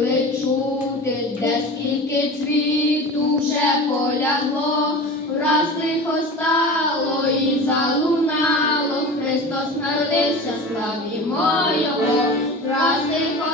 ангели чути, де скільки цвіту вже полягло, враз тихо стало і залунало, Христос народився, славі моєго, враз тихо